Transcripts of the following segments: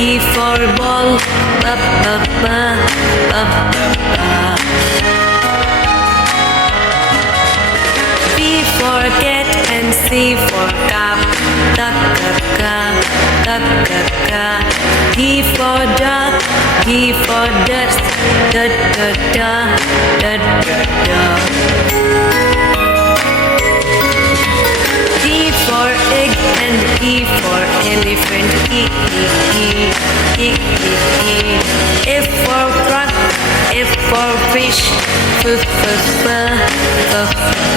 B for ball, ba ba ba, ba ba ba. C for cat and C for cup, ka ka ka, ka ka ka. D for dog, D for dust, da da da, da da da. E for egg and E for elephant, E E E, E E E. F for frog, F for fish, F F F, F F.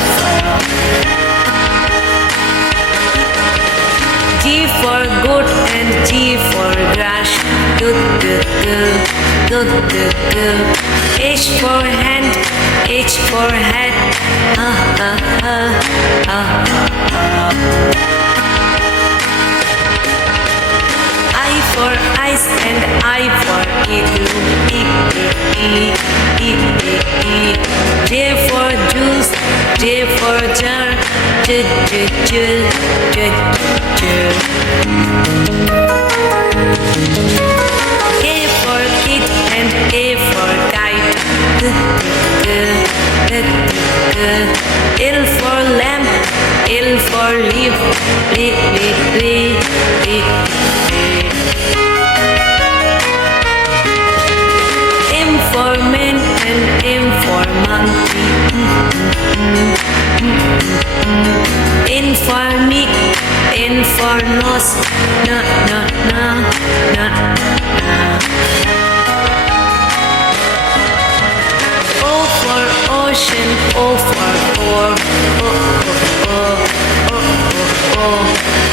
G for goat and G for grass, G G G, G G G. H for hand, H for hat, ha ha ha, ha ha. I for ice and I for igloo, E E E, E E E. J for juice, J for jar, J J J, J J. K for kid and K for kite, K K K K. L for lamp, L for leaf, L L L L. M for man and M for monkey, N for Nick, N for nose, na na na na na. O for ocean, O for oar, O O O O O O.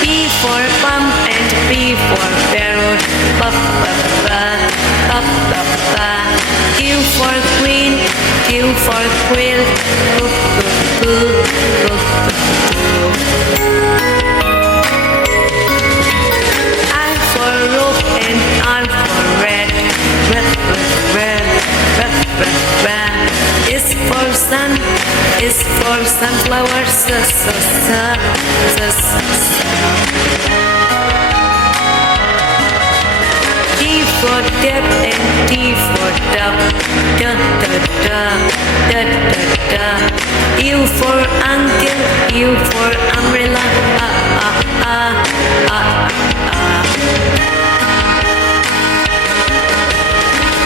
P for pump and P for parrot, pa pa pa, pa pa pa. Q for queen, Q for quill, Q Q Q Q Q. R for rope and R for red, red red red red red red. S for sun, S for sunflower, S S S S S. T for tap and T for tap, da da da, da da da. U for uncle, U for umbrella, ah ah ah, ah ah.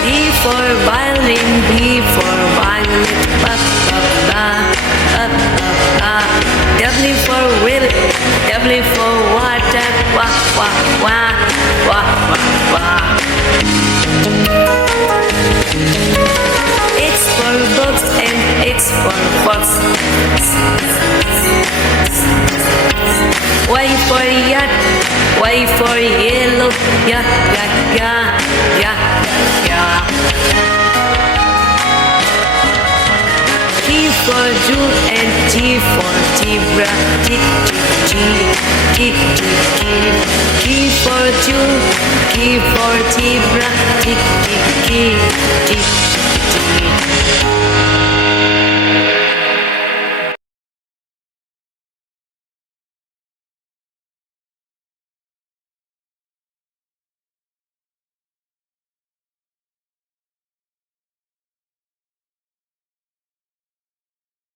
V for violin, V for violet, ba ba ba, ba ba ba. W for will, W for water, wa wa wa, wa wa wa. X for box and X for box. Y for yacht, Y for yellow, ya ya ya, ya ya. T for June and T for zebra, T T T T T T. T for June, T for zebra, T T T.